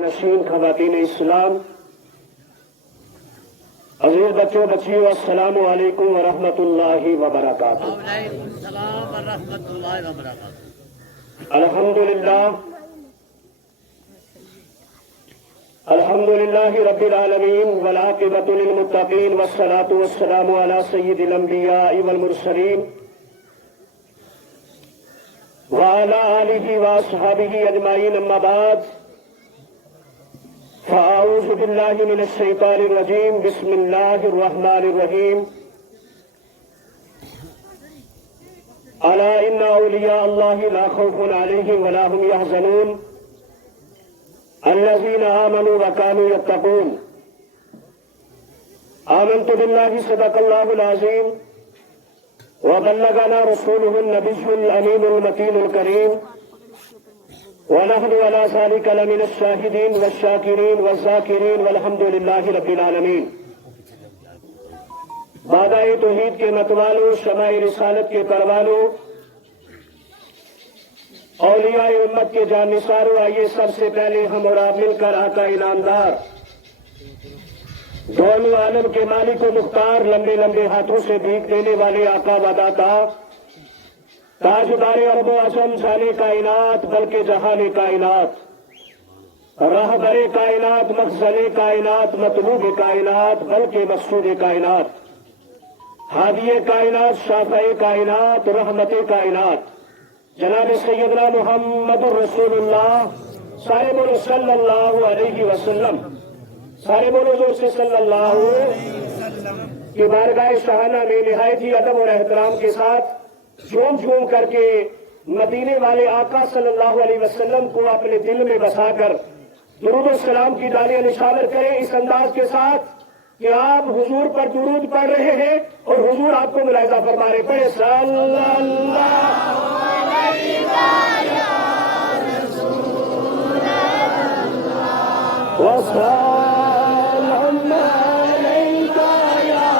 نشین خواتین اسلام، عزیز بچوں بچیوں، السلام علیکم ورحمۃ اللہ وبرکاتہ۔ وعلیکم السلام ورحمۃ اللہ وبرکاتہ۔ الحمد للہ رب العالمین والعاقبۃ للمتقین والصلاة والسلام علی سید الانبیاء والمرسلین وعلی آلہ واصحابہ اجمعین، اما بعد فاعوذ باللہ من الشیطان الرجیم، بسم اللہ الرحمن الرحیم۔ الا ان اولیاء اللہ لا خوف علیہم ولا هم يحزنون الذین آمنوا وكانوا يتقون۔ آمنت باللہ صدق اللہ العظیم وبلغنا رسوله النبی الامین المتین الکریم، ونحن على ذلك لمن الشاہدین والشاکرین والذاکرین والحمد للہ رب العالمین۔ بادہ توحید کے متوالوں، شمع رسالت کے پروانوں، اولیاء امت کے جانثاروں، آئیے سب سے پہلے ہم اور آپ مل کر آقا انعامدار، دونوں عالم کے مالک و مختار، لمبے لمبے ہاتھوں سے بھیک دینے والے آقا و داتا، تاجدار ارب و عجم، جانے کائنات بلکہ جہان کائنات، رہبر کائنات، مخزن کائنات، مطلوب کائنات بلکہ مقصود کائنات، ہادی کائنات، شافع کائنات، رحمت کائنات، جناب سیدنا محمد الرسول اللہ، سارے بولو صلی اللہ علیہ وسلم، سارے بولو زور سے صلی اللہ علیہ وسلم کی بارگاہ شاہانہ میں نہایت ہی ادب اور احترام کے ساتھ جھوم جھوم کر کے مدینے والے آقا صلی اللہ علیہ وسلم کو اپنے دل میں بسا کر درود و سلام کی ڈالیاں نشاور کریں، اس انداز کے ساتھ کہ آپ حضور پر درود پڑھ رہے ہیں اور حضور آپ کو ملاحظہ فرما رہے، پڑھے صلی اللہ وسلم علیک یا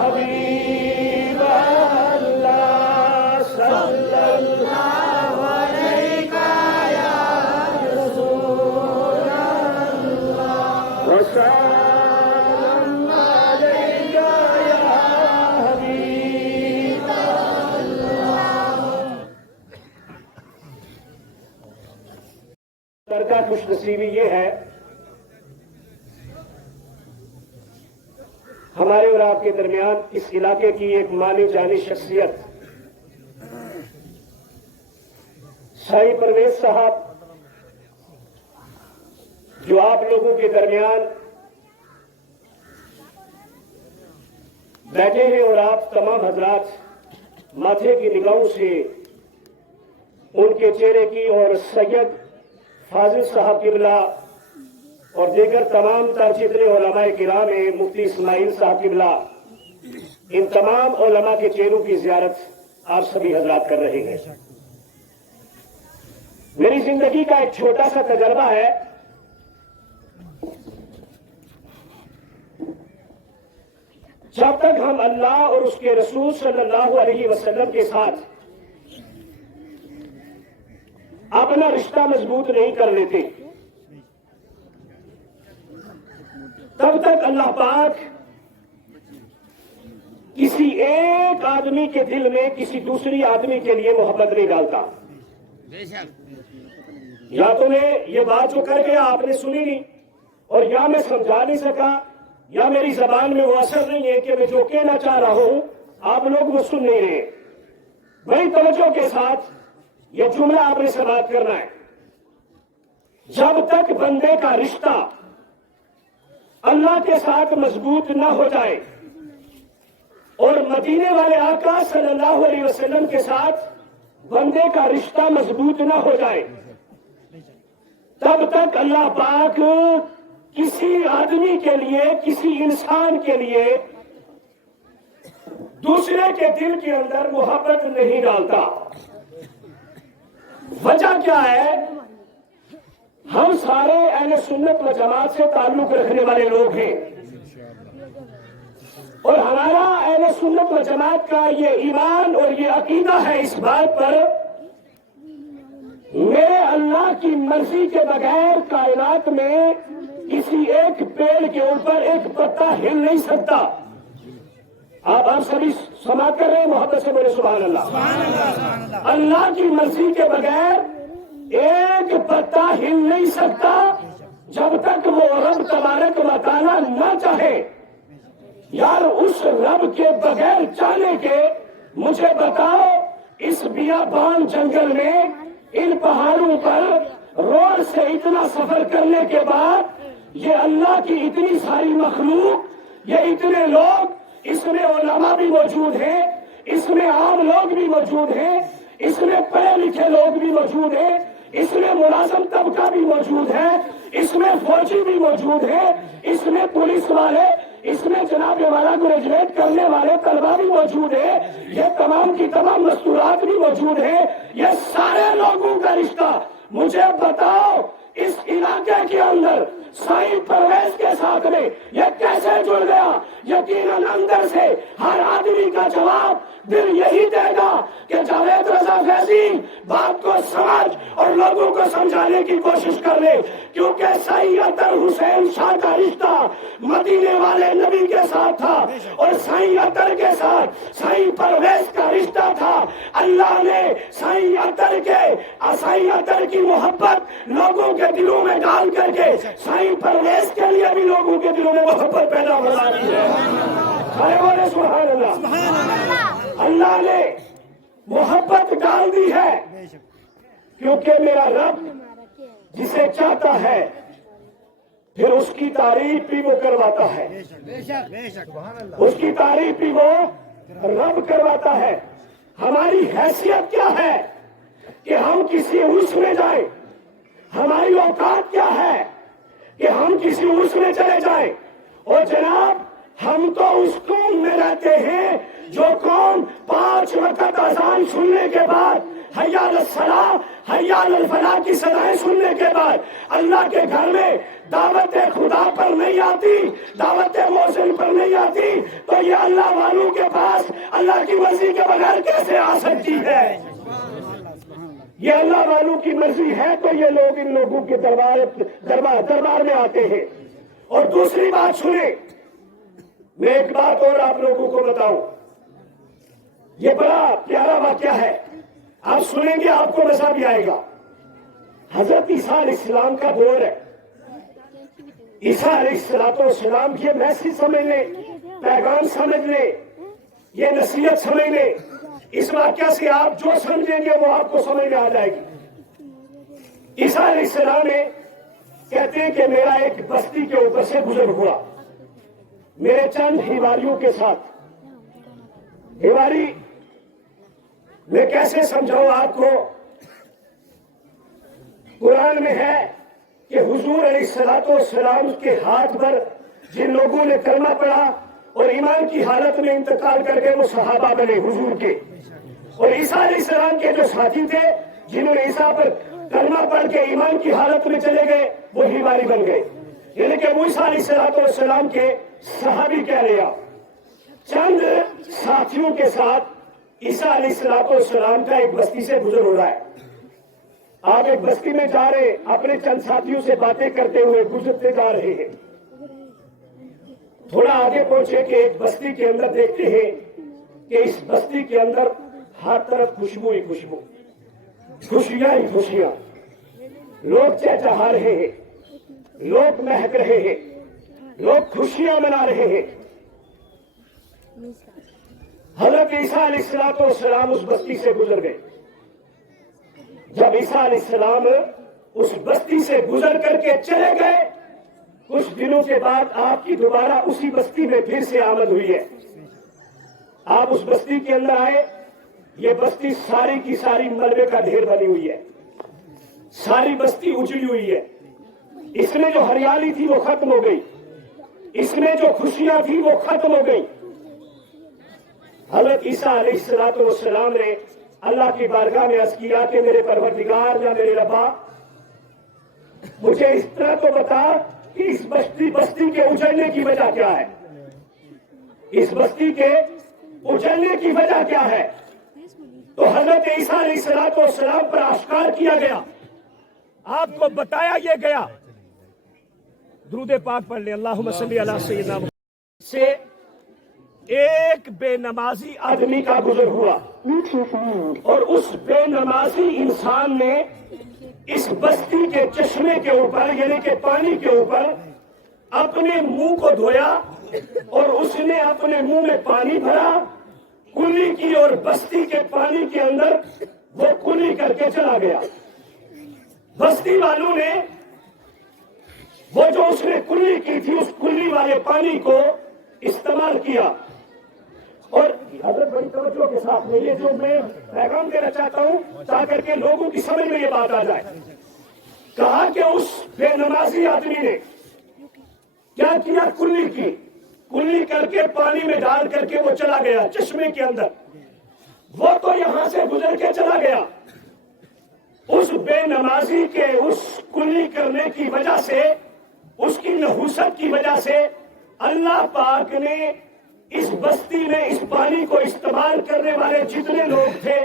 حبیب اللہ، صلی اللہ علیک یا رسول اللہ، وسلم علیک یا حبیب اللہ۔ کا خوش نصیبی یہ ہے، ہمارے اور آپ کے درمیان اس علاقے کی ایک مانی جانی شخصیت شاہی پرویز صاحب، جو آپ لوگوں کے درمیان بیٹھے ہیں اور آپ تمام حضرات ماتھے کی نگاہوں سے ان کے چہرے کی، اور سید فاضل صاحب قبلہ اور دیگر تمام تر جتنے علماء کرام ہیں، مفتی اسماعیل صاحب قبلہ، ان تمام علماء کے چہروں کی زیارت آپ سبھی حضرات کر رہے ہیں۔ میری زندگی کا ایک چھوٹا سا تجربہ ہے، جب تک ہم اللہ اور اس کے رسول صلی اللہ علیہ وسلم کے ساتھ اپنا رشتہ مضبوط نہیں کر لیتے، تب تک اللہ پاک کسی ایک آدمی کے دل میں کسی دوسری آدمی کے لیے محبت نہیں ڈالتا۔ یا تو نے یہ بات جو کر گیا آپ نے سنی نہیں، اور یا میں سمجھا نہیں سکا، یا میری زبان میں وہ اثر نہیں ہے کہ میں جو کہنا چاہ رہا ہوں آپ لوگ وہ سن نہیں رہے۔ بڑی توجہ کے ساتھ یہ جملہ آپ نے سماعت کرنا ہے، جب تک بندے کا رشتہ اللہ کے ساتھ مضبوط نہ ہو جائے اور مدینے والے آقا صلی اللہ علیہ وسلم کے ساتھ بندے کا رشتہ مضبوط نہ ہو جائے، تب تک اللہ پاک کسی آدمی کے لیے، کسی انسان کے لیے دوسرے کے دل کے اندر محبت نہیں ڈالتا۔ وجہ کیا ہے؟ ہم سارے اہل سنت و جماعت سے تعلق رکھنے والے لوگ ہیں، اور ہمارا اہل سنت و جماعت کا یہ ایمان اور یہ عقیدہ ہے اس بات پر، میرے اللہ کی مرضی کے بغیر کائنات میں کسی ایک پیڑ کے اوپر ایک پتا ہل نہیں سکتا. آپ سبھی سما کر رہے ہیں, محبت سے بولے سبحان اللہ. اللہ کی مرضی کے بغیر ایک پتا ہل نہیں سکتا جب تک وہ رب تبارک و تعالیٰ نہ چاہے. یار اس رب کے بغیر چاہنے کے مجھے بتاؤ, اس بیابان جنگل میں ان پہاڑوں پر روڈ سے اتنا سفر کرنے کے بعد یہ اللہ کی اتنی ساری مخلوق, یہ اتنے لوگ, اس میں علماء بھی موجود ہیں, اس میں عام لوگ بھی موجود ہیں, اس میں پڑھے لکھے لوگ بھی موجود ہیں, اس میں ملازم طبقہ بھی موجود ہے, اس میں فوجی بھی موجود ہے, اس میں پولیس والے, اس میں جناب والا گریجویٹ کرنے والے طلبا بھی موجود ہے, یہ تمام کی تمام مستورات بھی موجود ہے. یہ سارے لوگوں کا رشتہ مجھے بتاؤ اس علاقے کے اندر سائیں پرویز کے ساتھ میں یہ کیسے جڑ گیا؟ یقیناً اندر سے ہر آدمی کا جواب دل یہی دے گا کہ جاوید رضا فیضی بات کو سمجھ اور لوگوں کو سمجھانے کی کوشش کر لے, کیونکہ سائیں اطہر حسین شاہ کا رشتہ مدینے والے نبی کے ساتھ تھا اور سائیں اطہر کے ساتھ سائیں پرویز کا رشتہ تھا. اللہ نے سائیں اطہر کی محبت لوگوں کے دلوں میں ڈال کر کے سائیں پرویز کے لیے بھی لوگوں کے دلوں میں محبت پیدا ہو رہی ہے. بولے سبحان اللہ. اللہ نے محبت ڈال دی ہے کیونکہ میرا رب جسے چاہتا ہے پھر اس کی تعریف بھی وہ کرواتا ہے, اس کی تعریف بھی وہ رب کرواتا ہے. ہماری حیثیت کیا ہے کہ ہم کسی عرس میں جائیں؟ ہماری اوقات کیا ہے کہ ہم کسی عرس میں چلے جائیں؟ اور جناب ہم تو اس قوم میں رہتے ہیں جو قوم 5 وقت اذان سننے کے بعد حی علی الصلاۃ حی علی الفلاح کی صدائیں سننے کے بعد اللہ کے گھر میں دعوت خدا پر نہیں آتی, دعوت مؤذن پر نہیں آتی, تو یہ اللہ والوں کے پاس اللہ کی مرضی کے بغیر کیسے آ سکتی ہے؟ یہ اللہ والوں کی مرضی ہے تو یہ لوگ ان لوگوں کے دربار میں آتے ہیں. اور دوسری بات سنیں, میں ایک بات اور آپ لوگوں کو بتاؤں, یہ بڑا پیارا واقعہ ہے, آپ سنیں گے آپ کو مزہ بھی آئے گا. حضرت عیسیٰ علیہ السلام کا دور ہے. عیسیٰ علیہ السلام یہ میسج سمجھ لیں, پیغام سمجھ لیں, یہ نصیحت سمجھ لیں. اس واقعہ سے آپ جو سمجھیں گے وہ آپ کو سمجھ میں آ جائے گی. عیسیٰ علیہ السلام نے کہتے ہیں کہ میرا ایک بستی کے اوپر سے گزر ہوا میرے چند ہیواریوں کے ساتھ. ہیواری میں کیسے سمجھاؤں آپ کو؟ قرآن میں ہے کہ حضور علیہ السلام کے ہاتھ پر جن لوگوں نے کلمہ پڑھا اور ایمان کی حالت میں انتقال کر گئے وہ صحابہ بنے حضور کے, اور عیسیٰ علیہ السلام کے جو ساتھی تھے جنہوں نے عیسیٰ پر کلمہ پڑھ کے ایمان کی حالت میں چلے گئے وہ ہیواری بن گئے. یعنی کہ موسیٰ علیہ السلام کے صحابی کہہ لیا. چند ساتھیوں کے ساتھ عیسیٰ علیہ السلام کا ایک بستی سے گزر ہو رہا ہے. آپ ایک بستی میں جا رہے ہیں, اپنے چند ساتھیوں سے باتیں کرتے ہوئے گزرتے جا رہے ہیں. تھوڑا آگے پہنچے کہ ایک بستی کے اندر دیکھتے ہیں کہ اس بستی کے اندر ہر طرف خوشبو ہی خوشبو, خوشیاں ہی خوشیاں, لوگ چہچہا رہے ہیں, لوگ مہک رہے ہیں, لوگ خوشیاں منا رہے ہیں. حضرت عیسیٰ علیہ السلام اس بستی سے گزر گئے. جب عیسیٰ علیہ السلام اس بستی سے گزر کر کے چلے گئے, کچھ دنوں کے بعد آپ کی دوبارہ اسی بستی میں پھر سے آمد ہوئی ہے. آپ اس بستی کے اندر آئے, یہ بستی ساری کی ساری ملبے کا ڈھیر بنی ہوئی ہے, ساری بستی اجڑی ہوئی ہے. اس میں جو ہریالی تھی وہ ختم ہو گئی, اس میں جو خوشیاں تھی وہ ختم ہو گئی. حضرت عیسیٰ علیہ السلام نے اللہ کی بارگاہ میں عرض کیا کہ میرے پروردگار یا میرے ربا, مجھے اس طرح تو بتا کہ اس بستی کے اجڑنے کی وجہ کیا ہے, اس بستی کے اجڑنے کی وجہ کیا ہے. تو حضرت عیسیٰ علیہ السلام پر آشکار کیا گیا. آپ کو بتایا یہ گیا، درود پاک پڑھ لیں، اللہم صلی علی سیدنا محمد، سے ایک بے نمازی آدمی کا گزر ہوا، اور اس بے نمازی انسان نے اس بستی کے چشمے کے اوپر یعنی کہ پانی کے اوپر اپنے منہ کو دھویا، اور اس نے اپنے منہ میں پانی بھرا، کلی کی، اور بستی کے پانی کے اندر وہ کلی کر کے چلا گیا۔ بستی والوں نے وہ جو اس نے کلی کی تھی اس کلی والے پانی کو استعمال کیا، اور حضرت بڑی توجہ کے ساتھ یہ جو میں پیغام دینا چاہتا ہوں تاکہ کے لوگوں کی سمجھ میں یہ بات آ جائے، کہا کہ اس بے نمازی آدمی نے کیا کیا، کلی کی، کلی کر کے پانی میں ڈال کر کے وہ چلا گیا چشمے کے اندر۔ وہ تو یہاں سے گزر کے چلا گیا، اس بے نمازی کے اس کلی کرنے کی وجہ سے، اس کی نحوست کی وجہ سے اللہ پاک نے اس بستی میں اس پانی کو استعمال کرنے والے جتنے لوگ تھے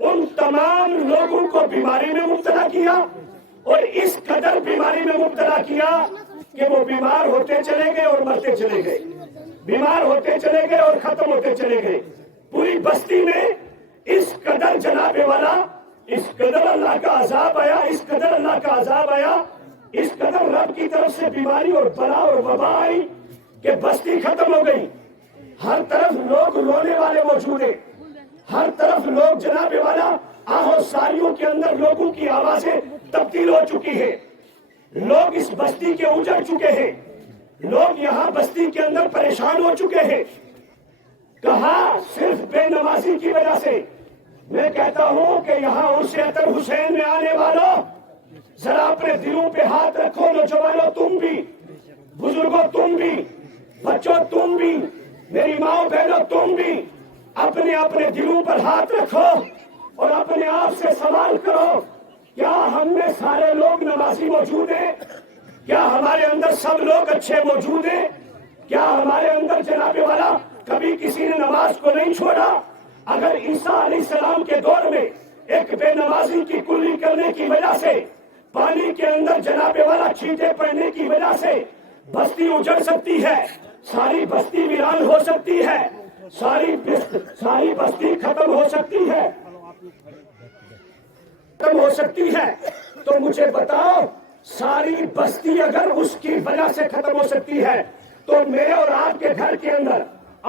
ان تمام لوگوں کو بیماری میں مبتلا کیا، اور اس قدر بیماری میں مبتلا کیا کہ وہ بیمار ہوتے چلے گئے اور مرتے چلے گئے، بیمار ہوتے چلے گئے اور ختم ہوتے چلے گئے۔ پوری بستی میں اس قدر جناب والا، اس قدر اللہ کا عذاب آیا، اس قدر اللہ کا عذاب آیا، اس قدر رب کی طرف سے بیماری اور بلا اور وبا آئی کہ بستی ختم ہو گئی۔ ہر طرف لوگ رونے والے موجود ہیں، ہر طرف لوگ جناب والا آہو ساریوں کے اندر لوگوں کی آوازیں تبدیل ہو چکی ہیں، لوگ اس بستی کے اجڑ چکے ہیں، لوگ یہاں بستی کے اندر پریشان ہو چکے ہیں۔ کہا صرف بے نمازی کی وجہ سے۔ میں کہتا ہوں کہ یہاں عرس اطہر حسین میں آنے والوں ذرا اپنے دلوں پہ ہاتھ رکھو، نوجوانوں تم بھی، بزرگوں تم بھی، بچوں تم بھی، میری ماں بہنوں تم بھی اپنے اپنے دلوں پر ہاتھ رکھو اور اپنے آپ سے سوال کرو، کیا ہم میں سارے لوگ نمازی موجود ہیں؟ کیا ہمارے اندر سب لوگ اچھے موجود ہیں؟ کیا ہمارے اندر جناب والا کبھی کسی نے نماز کو نہیں چھوڑا؟ اگر عیسیٰ علیہ السلام کے دور میں ایک بے نمازی کی کلی کرنے کی وجہ سے، پانی کے اندر جناب والا چھینٹے پڑنے کی وجہ سے بستی اجڑ سکتی ہے، ساری بستی ویران ہو سکتی ہے، ساری بستی ختم ہو سکتی ہے، تو مجھے بتاؤ ساری بستی اگر اس کی وجہ سے ختم ہو سکتی ہے تو میرے اور آپ کے گھر کے اندر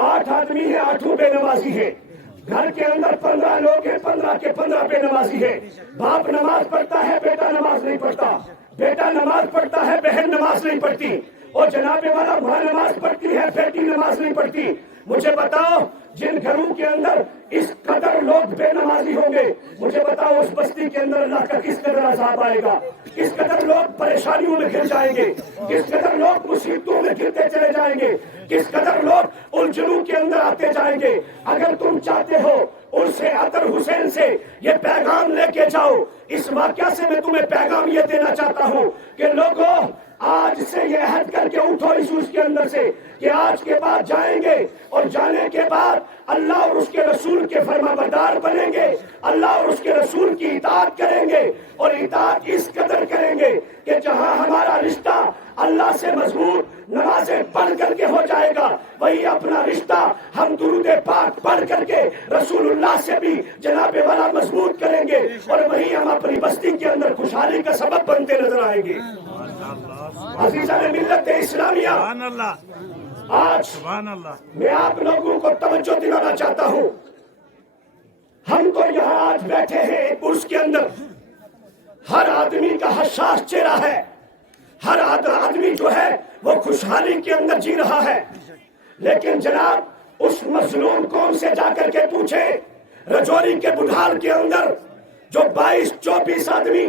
8 آدمی ہیں، 8 بے نمازی ہیں، گھر کے اندر 15 لوگ ہیں، 15 کے 15 بے نمازی ہیں، باپ نماز پڑھتا ہے، بیٹا نماز نہیں پڑھتا، بیٹا نماز پڑھتا ہے، بہن نماز نہیں پڑھتی، اور جناب والا ماں نماز پڑھتی ہے، بیٹی نماز نہیں پڑھتی۔ مجھے بتاؤ جن گھروں کے اندر اس قدر لوگ بے نمازی ہوں گے، مجھے بتاؤ اس بستی کے اندر اللہ کا کس قدر عذاب آئے گا، کس قدر لوگ پریشانیوں میں گر جائیں گے، کس قدر لوگ مصیبتوں میں گرتے چلے جائیں گے، کس قدر لوگ الجھنوں کے اندر آتے جائیں گے۔ اگر تم چاہتے ہو عرس اطہر حسین سے یہ پیغام لے کے جاؤ، اس واقعہ سے میں تمہیں پیغام یہ دینا چاہتا ہوں کہ لوگوں آج سے یہ عہد کر کے اٹھو اس عرس کے اندر سے کہ آج کے بعد جائیں گے، اور جانے کے بعد اللہ اور اس کے رسول کے فرما بردار بنیں گے، اللہ اور اس کے رسول کی اطاعت کریں گے، اور اطاعت اس قدر کریں گے کہ جہاں ہمارا رشتہ اللہ سے مضبوط نمازیں پڑھ کر کے ہو جائے گا، وہی اپنا رشتہ ہم درود پاک پڑھ کر کے رسول اللہ سے بھی جناب والا مضبوط کریں گے، اور وہی ہم اپنی بستی کے اندر خوشحالی کا سبب بنتے نظر آئیں گے۔ عزیزان ملت اسلامیہ، آج میں آپ لوگوں کو توجہ دلانا چاہتا ہوں، ہم تو یہاں آج بیٹھے ہیں ایک عرس کے اندر، ہر آدمی کا حساس چہرہ ہے، ہر آدمی جو ہے وہ خوشحالی کے اندر جی رہا ہے، لیکن جناب اس مظلوم قوم سے جا کر کے پوچھے، رجوری کے بڑھال کے اندر جو 22-24 آدمی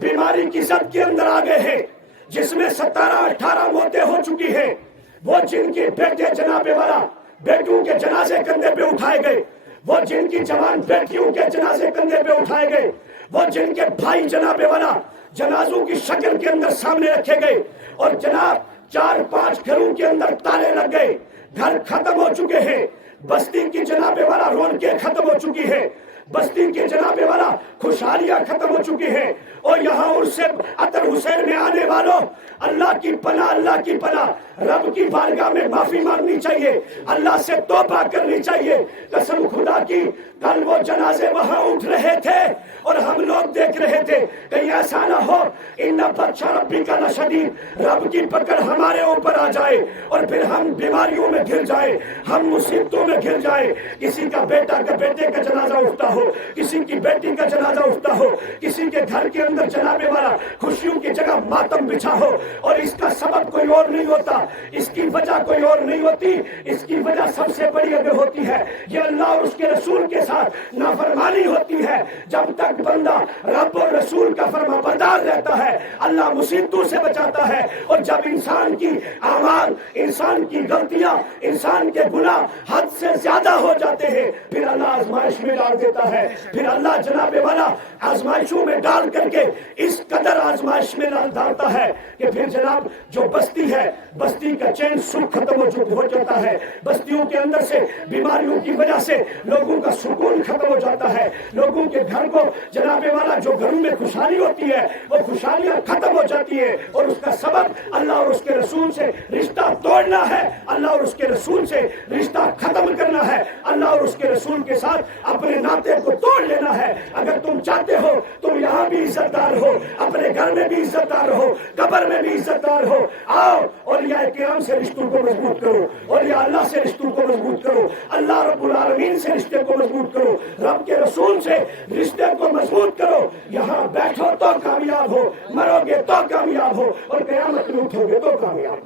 بیماری کی زد کے اندر آ گئے ہیں، جس میں 17-18 موتیں ہو چکی ہیں، وہ جن کے بیٹے جناب والا بیٹوں کے جنازے کندھے پہ اٹھائے گئے، وہ جن کی جوان بیٹیوں کے جنازے کندھے پہ اٹھائے گئے، وہ جن کے بھائی جناب والا جنازوں کی شکل کے اندر سامنے رکھے گئے، اور جناب 4-5 گھروں کے اندر تالے لگ گئے، گھر ختم ہو چکے ہیں، بستی کی جناب والا رونقیں ختم ہو چکی ہے، بستی کے جناب والا خوشحالیاں ختم ہو چکی ہیں، اور یہاں عرس عطر حسین میں آنے والوں اللہ کی پناہ، اللہ کی پناہ، رب کی بارگاہ میں معافی مانگنی چاہیے، اللہ سے توبہ کرنی چاہیے۔ قسم خدا کی کل وہ جنازے وہاں اٹھ رہے تھے اور ہم لوگ دیکھ رہے تھے، کہیں ایسا نہ ہو ان بطش ربک لشدید، رب کی پکڑ ہمارے اوپر آ جائے اور پھر ہم بیماریوں میں گر جائیں، ہم مصیبتوں میں گر جائیں۔ کسی کا بیٹا کا بیٹے کا جنازہ اٹھتا ہو، کسی کی بیٹی کا جنازہ اٹھتا ہو، کسی کے گھر کے اندر جناب والا خوشیوں کی جگہ ماتم بچھا ہو، اور اس کا سبب کوئی اور نہیں ہوتا، اس کی وجہ کوئی اور نہیں ہوتی، اس کی وجہ سب سے بڑی اگر ہوتی ہے یہ اللہ اور اس کے رسول کے ساتھ نافرمانی ہوتی ہے۔ جب تک بندہ رب اور رسول کا فرما بردار رہتا ہے اللہ مصیبتوں سے بچاتا ہے، اور جب انسان کی اعمال، انسان کی غلطیاں، انسان کے گناہ حد سے زیادہ ہو جاتے ہیں پھر اللہ آزمائش میں ڈال دیتا ہے، پھر اللہ جناب والا آزمائشوں میں ڈال کر کے اس قدر آزمائش میں ڈالتا ہے کہ پھر جناب جو بستی ہے، بستی کا چین سکھ ختم ہو جاتا ہے، بستیوں کے اندر سے بیماریوں کی وجہ سے لوگوں کا سکون ختم ہو جاتا ہے، لوگوں کے گھر کو جناب والا جو گھروں میں خوشحالی ہوتی ہے وہ خوشحالیاں ختم ہو جاتی ہے، اور اس کا سبب اللہ اور اس کے رسول سے رشتہ توڑنا ہے، اللہ اور اس کے رسول سے رشتہ ختم کرنا ہے، اللہ اور اس کے رسول کے ساتھ اپنے ناطے کو توڑ لینا ہے۔ اگر تم چاہتے ہو تم یہاں بھی عزت دار ہو، اپنے گھر میں بھی عزت دار ہو، قبر میں بھی عزت دار ہو، آؤ اولیاء کرام سے رشتوں کو مضبوط کرو، اولیاء اللہ سے رشتوں کو مضبوط کرو، اللہ رب العالمین سے رشتے کو مضبوط کرو، رب کے رسول سے رشتے کو مضبوط کرو۔ یہاں بیٹھو تو کامیاب ہو، مرو گے تو کامیاب ہو، اور قیامت میں اٹھو گے تو کامیاب۔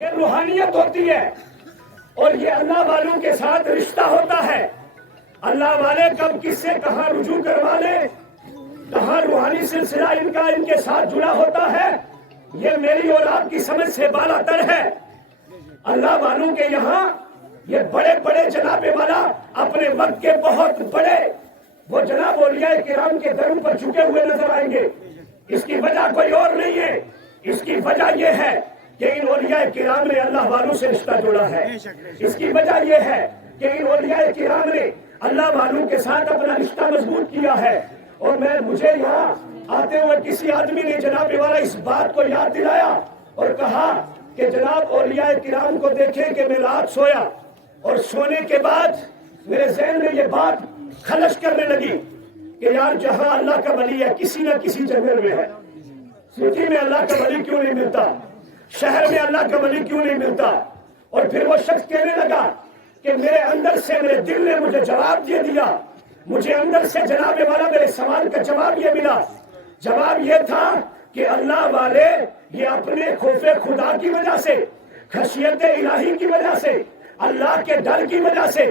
یہ روحانیت ہوتی ہے، اور یہ اللہ والوں کے ساتھ رشتہ ہوتا ہے۔ اللہ والے کب کس سے کہاں رجوع کروا لے، کہاں روحانی سلسلہ ان کے ساتھ جڑا ہوتا ہے، یہ میری اور آپ کی سمجھ سے بالا تر ہے۔ اللہ والوں کے یہاں یہ بڑے بڑے جناب والا اپنے وقت کے بہت بڑے وہ جناب اولیاء کرام کے دروں پر جھکے ہوئے نظر آئیں گے۔ اس کی وجہ کوئی اور نہیں ہے، اس کی وجہ یہ ہے کہ ان اولیاء کرام نے اللہ والوں سے رشتہ جوڑا ہے۔ اس کی وجہ یہ ہے کہ ان اولیاء کرام نے اللہ والوں کے ساتھ اپنا رشتہ مضبوط کیا ہے۔ اور مجھے یہاں آتے ہوئے کسی آدمی نے جناب والا اس بات کو یاد دلایا اور کہا کہ جناب اولیاء کرام کو دیکھیں کہ میں رات سویا اور سونے کے بعد میرے ذہن میں یہ بات خلش کرنے لگی کہ یار جہاں اللہ کا ولی ہے کسی نہ کسی جنگل میں ہے، سٹی میں اللہ کا ولی کیوں نہیں ملتا، شہر میں اللہ کا ولی کیوں نہیں ملتا۔ اور پھر وہ شخص کہنے لگا کہ میرے اندر سے میرے دل نے مجھے جواب دے دیا، مجھے اندر سے جناب والا میرے سوال کا جواب یہ ملا۔ جواب یہ تھا کہ اللہ والے یہ اپنے خوف خدا کی وجہ سے، خشیت الہی کی وجہ سے، اللہ کے ڈر کی وجہ سے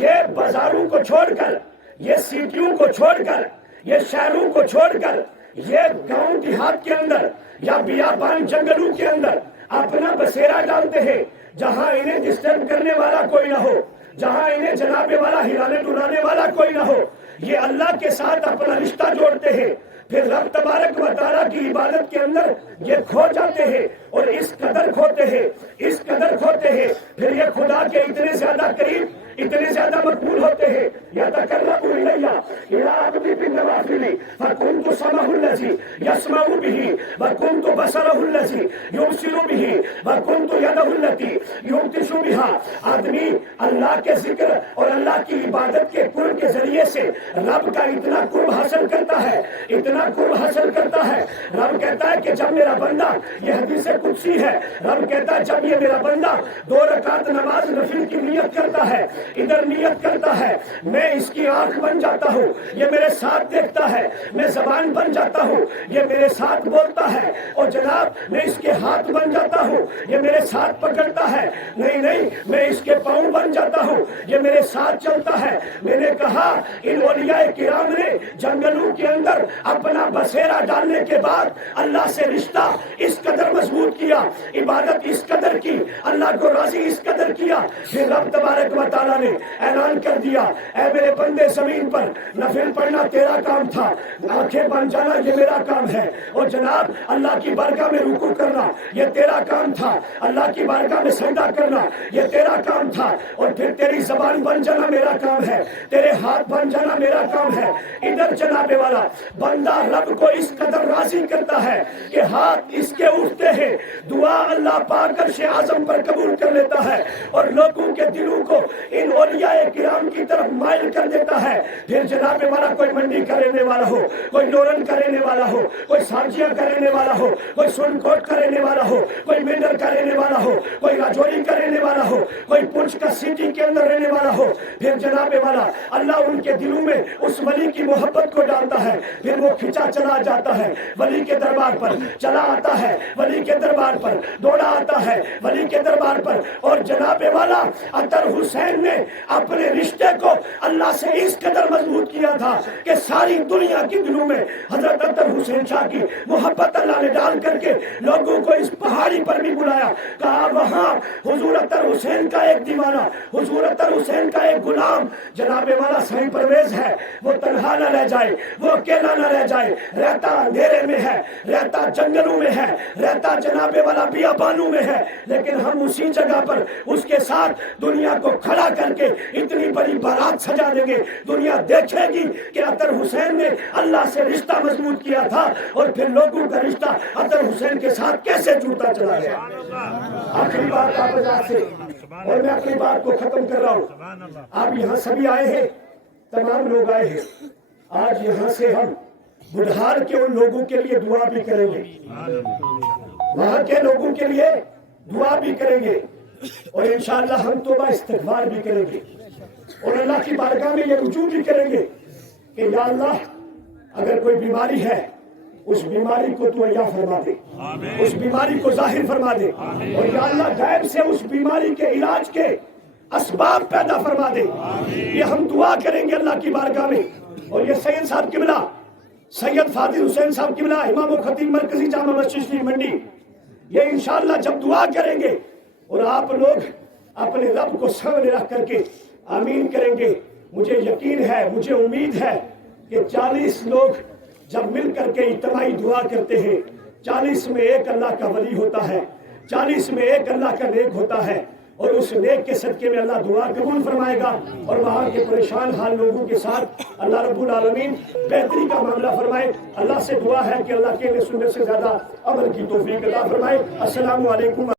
یہ بازاروں کو چھوڑ کر، یہ سٹیوں کو چھوڑ کر، یہ شہروں کو چھوڑ کر، یہ گاؤں دیہات کے اندر یا بیابان جنگلوں کے اندر اپنا بسیرا ڈالتے ہیں، جہاں انہیں ڈسٹرب کرنے والا کوئی نہ ہو، جہاں انہیں جناب والا ہلانے ڈلانے والا کوئی نہ ہو، یہ اللہ کے ساتھ اپنا رشتہ جوڑتے ہیں، پھر رب تبارک و تعالیٰ کی عبادت کے اندر یہ کھو جاتے ہیں، اور اس قدر کھوتے ہیں، اس قدر کھوتے ہیں، پھر یہ خدا کے اتنے زیادہ قریب، اتنے زیادہ مقبول ہوتے ہیں۔ يَتَقَرَّبُ إِلَيَّ إِلَىٰ عَبْدِي بِالنَّوَافِلِ فَكُنْتُ سَمْعَهُ الَّذِي يَسْمَعُ بِهِ وَكُنْتُ بَصَرَهُ الَّذِي يُبْصِرُ بِهِ وَكُنْتُ يَدَهُ الَّتِي يُبْطِشُ بِهَا۔ آدمی اللہ کے ذکر اور اللہ کی عبادت کے قرب کے ذریعے سے رب کا اتنا قرب حاصل کرتا ہے، اتنا قرب حاصل کرتا ہے۔ رب کہتا ہے کہ جب میرا بندہ، یہ حدیث قدسی ہے، رب کہتا ہے جب یہ میرا بندہ 2 رکعت نماز نفل کی نیت کرتا ہے، ادھر نیت کرتا ہے، میں اس کی آنکھ بن جاتا ہوں، یہ میرے ساتھ دیکھتا ہے، میں زبان بن جاتا ہوں، یہ میرے ساتھ بولتا ہے، اور جناب میں اس کے ہاتھ بن جاتا ہوں، یہ میرے ساتھ پکڑتا ہے، نہیں میں اس کے پاؤں بن جاتا ہوں، یہ میرے ساتھ چلتا ہے۔ میں نے کہا ان اولیاء کرام نے جنگلوں کے اندر اپنا بسیرا ڈالنے کے بعد اللہ سے رشتہ اس قدر مضبوط کیا، عبادت اس قدر کی، اللہ کو راضی اس قدر کیا، پھر رب تبارک و تعالیٰ تعالیٰ نے اعلان کر دیا، اے میرے بندے زمین پر نفل پڑھنا تیرا کام تھا، آنکھیں بن جانا یہ میرا کام ہے، اور جناب اللہ کی بارگاہ میں رکوع کرنا یہ تیرا کام تھا، اللہ کی بارگاہ میں سجدہ کرنا یہ تیرا کام تھا، اور پھر تیری زبان بن جانا میرا کام ہے، تیرے ہاتھ بن جانا میرا کام ہے۔ ادھر جناب والا بندہ رب کو اس قدر راضی کرتا ہے کہ ہاتھ اس کے اٹھتے ہیں، دعا اللہ پاک عرش اعظم پر قبول کر لیتا ہے، اور لوگوں کے دلوں کو ان اولیاء کرام کی طرف مائل کر دیتا ہے۔ پھر جناب والا کوئی منڈی کا رہنے والا ہو، کوئی لورن کا رہنے والا ہو، کوئی سانجیاں کا رہنے والا ہو، کوئی سن کوٹ کا رہنے والا ہو، کوئی مینڈر کا رہنے والا ہو، کوئی راجوری کا رہنے والا ہو، کوئی پنچ کا سٹی کے اندر رہنے والا ہو، پھر جناب والا اللہ ان کے دلوں میں اس ولی کی محبت کو ڈالتا ہے، پھر وہ کھچا چلا جاتا ہے ولی کے دربار پر، چلا آتا ہے ولی کے دربار پر، دوڑا آتا ہے ولی کے دربار پر، اور جناب والا اطہر حسین نے اپنے رشتے کو اللہ سے اس قدر مضبوط کیا تھا کہ ساری دنیا کی دلوں میں حضرت اطہر حسین شاہ کی محبت اللہ نے ڈال کر کے لوگوں کو اس پہاڑی پر بھی بلایا، کہا وہاں حضور اطہر حسین کا ایک دیوانہ، حضور اطہر حسین کا ایک غلام جناب والا سائیں پرویز ہے، وہ تنہا نہ رہ جائے، وہ اکیلا نہ رہ جائے، رہتا اندھیرے میں ہے، رہتا جنگلوں میں ہے، رہتا جناب والا بیابانوں میں ہے، لیکن ہم اسی جگہ پر اس کے ساتھ دنیا کو کھڑا کر کے اتنی بڑی بارات سجا دیں گے، دنیا دیکھے گی کہ اطہر حسین نے اللہ سے رشتہ مضبوط کیا تھا، اور پھر لوگوں کا رشتہ اطہر حسین کے ساتھ کیسے جڑتا چلا گیا۔ آخری بات آپ حضرات سے، اور میں اپنی بات کو ختم کر رہا ہوں۔ آپ یہاں سبھی آئے ہیں، تمام لوگ آئے ہیں، آج یہاں سے ہم بڑھار کے ان لوگوں کے لیے دعا بھی کریں گے، وہاں کے لوگوں کے لیے دعا بھی کریں گے، اور انشاءاللہ ہم توبہ استغفار بھی کریں گے، اور اللہ کی بارگاہ میں یہ رجوع بھی کریں گے کہ یا اللہ اگر کوئی بیماری ہے اس بیماری کو تو عطا فرما دے، اس بیماری کو ظاہر فرما دے، اور یا اللہ غیب سے اس بیماری کے علاج کے اسباب پیدا فرما دے۔ یہ ہم دعا کریں گے اللہ کی بارگاہ میں، اور یہ سید صاحب قبلہ سید فاضل حسین صاحب قبلہ امام و خطیب مرکزی جامع مسجد شریف منڈی، یہ انشاءاللہ جب دعا کریں گے اور آپ لوگ اپنے رب کو سامنے رکھ کر کے آمین کریں گے، مجھے یقین ہے، مجھے امید ہے کہ 40 لوگ جب مل کر کے اجتماعی دعا کرتے ہیں، 40 میں ایک اللہ کا ولی ہوتا ہے، 40 میں ایک اللہ کا نیک ہوتا ہے، اور اس نیک کے صدقے میں اللہ دعا قبول فرمائے گا، اور وہاں کے پریشان حال لوگوں کے ساتھ اللہ رب العالمین بہتری کا معاملہ فرمائے۔ اللہ سے دعا ہے کہ اللہ کے سننے سے زیادہ عمل کی توفیق عطا فرمائے۔ السلام علیکم۔